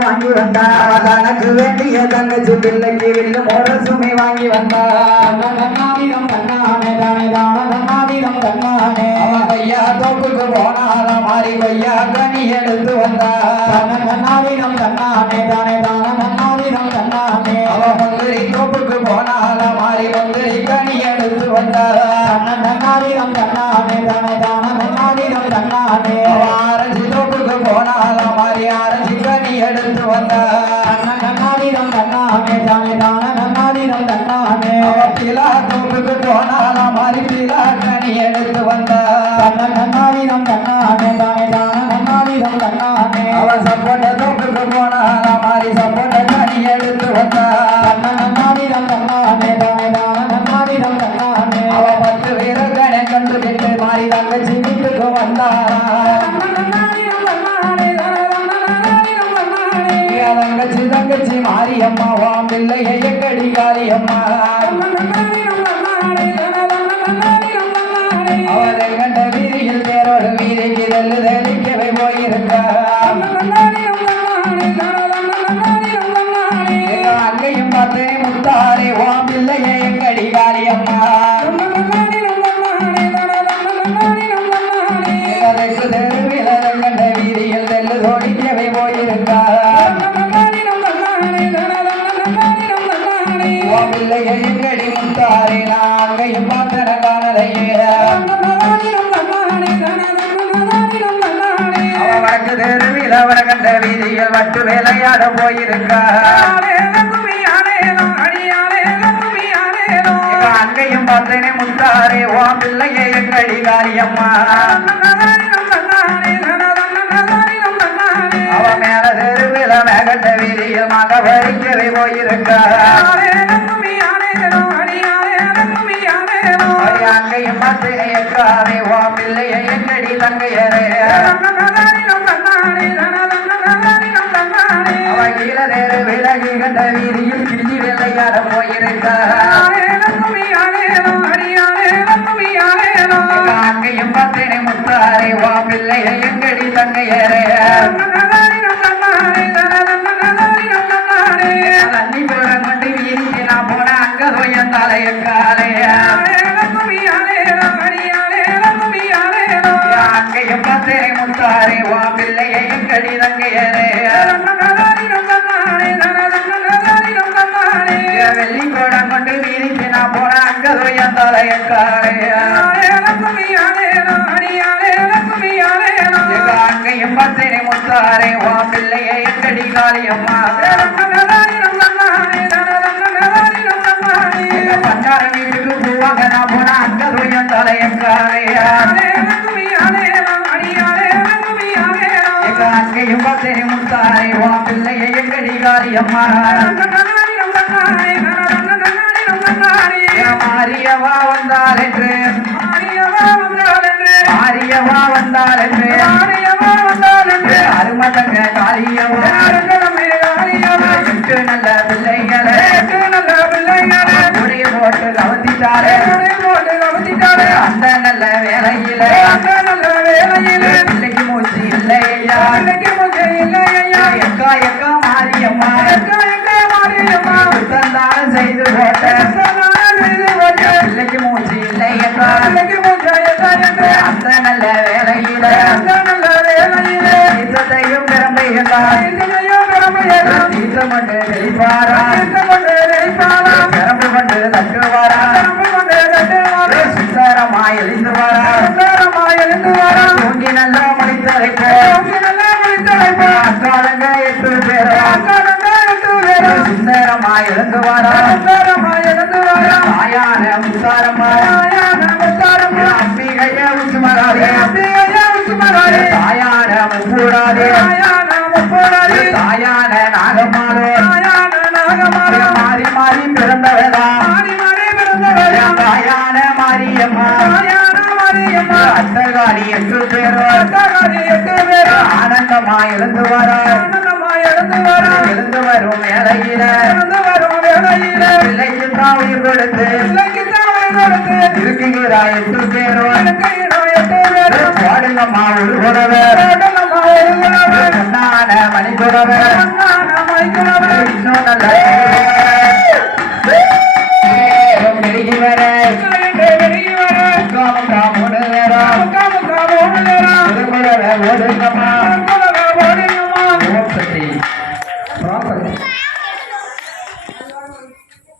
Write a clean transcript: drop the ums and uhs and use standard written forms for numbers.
வாங்கி வந்தா தனக்கு வேண்டிய தங்கச்சி பிள்ளைக்கு வில்லு மோட சுமை வாங்கி வந்தா தன்னாதிரம் தன்னானே தானே தான தன்னாதிரம் தன்னானே ஐயா தோப்புக்கு போனால மாறி ஐயா கனி எடுத்து வந்தா தன்னாதிரம் தன்னானே தானே தான தன்னாதிரம் தன்னானே அவ மந்திரி தோப்புக்கு போனால மாறி மந்திரி கனி எடுத்து வந்தா தன்னாதிரம் தன்னானே தானே தான தன்னாதிரம் தன்னானே ஆரஞ்சு தோப்புக்கு போனால மாறி ஆரஞ்சு கனி எடுத்து வந்தா தன்னாதிரம் தன்னானே தானே தான தன்னாதிரம் தன்னானே அவ பிலா தோப்புக்கு போனால மாறி பிலா கனி எடுத்து வந்தா தன்னாதிரம் தன்னானே தானே தான தன்னாதிரம் தன்னானே அவ சப்போட்ட தோப்புக்கு போனால மாறி சப்போட்ட கனி எடுத்து வந்தா தன்னாதிரம் தன்னானே தானே தான தன்னாதிரம் தன்னானே அவ 10 வீரர்களை கண்டு விட்டு மாறி தங்கச்சி வீட்டுக்கு வந்தா தங்கச்சி தங்கச்சி மாரியம்மா வாம் பிள்ளையை எங்கடி காரியம்மா அவரை கண்ட வீதியில் தேரோடு வீதிக்கு தெல்லு தெளிக்கவே போயிருக்கா அங்கேயும் பார்த்து முத்தாரே வாம் பிள்ளையை எங்கடி காரியம்மா அதற்கு தெருவில் கண்ட வீதியில் தெல்லு தோடிக்கவே போயிருக்கா பிள்ளையை எங்கடி முத்தாரே நான் அங்கேயும் பார்த்தன காணலையே அவனுக்கு தெருவில் அவர கண்ட வீதியில் வட்டு வேலையாட போயிருக்கா அங்கேயும் பார்த்தனே முத்தாரே ஓ பிள்ளையை எங்கடி காரியம்மா அவ மேல தெருவில் மேகண்ட வீதியில் மக வரிக்கவே போயிருக்கா அங்கேயும் பார்த்தனே எக்காவே ஓ பிள்ளையை எங்கடி தங்கையரே அவ கீழ நேரு விலகி கண்ட வீதியில் கிள்ளி வெள்ளையாட போயிருக்கா அங்கேயும் பார்த்தனே முத்தாரே ஓ பிள்ளையை எங்கடி தங்கையரே தண்ணி போட கொண்டு வீதிக்கு நான் போன அங்க போய் தலையக்காலே அங்கேயும் பார்த்தனே முத்தாரே ஓ பிள்ளையை எங்கடி தங்கையரே வெள்ளி போட கொண்டு வீதிக்கு நான் போன அங்க போய் தலையக்காலே அங்கேயும் பார்த்தனே முத்தாரே ஓ பிள்ளையை எங்கடி காளியம்மா பண்டார வீட்டுக்கு போவாங்க நான் போன அங்க போய் தலையக்காலே அங்கேயும் பார்த்தனே முத்தாரே ஓ பிள்ளையை எங்கடி காளியம்மா மாரியவா வந்தால் என்று அருமதங்க காரியவா நல்ல பிள்ளைங்களே முடிய போட்டு கவத்திட்டாரே அந்த நல்ல வேலையில பிள்ளைக்கு மூச்சு இல்லையா எக்கா எக்கா மாரியம்மா தந்தாலும் செய்து போட்ட பிள்ளைக்கு மூச்சு இல்லையா அந்த நல்ல வேலையில ஈசத்தையும் ஈசம் கொண்டு வெளிப்பாரா பெரம்பு கொண்டு தட்டுவாரா சுந்தரமா எழுந்து வாரா தூங்கி நல்லா முடித்தரைப்போ அக்காலங்க 8 பேரும் சுந்தரமா எழுந்து வாரா தாயான முத்தாரம்மா அம்பிகைய உச்சுமராதே தாயான முப்பூராதே தாயான நாகமாரே மாறி மாறி பிறந்தவதா தாயான மாரியம்மா அத்தகாரி 8 பேரும் ஆனந்தமா எழுந்து வரும் வேலையில பிள்ளைக்கு தான் உயிர் கொடுத்து இருக்குகிறாய் 8 பேரும் பாடுங்கம்மா ஒரு பெருகி வர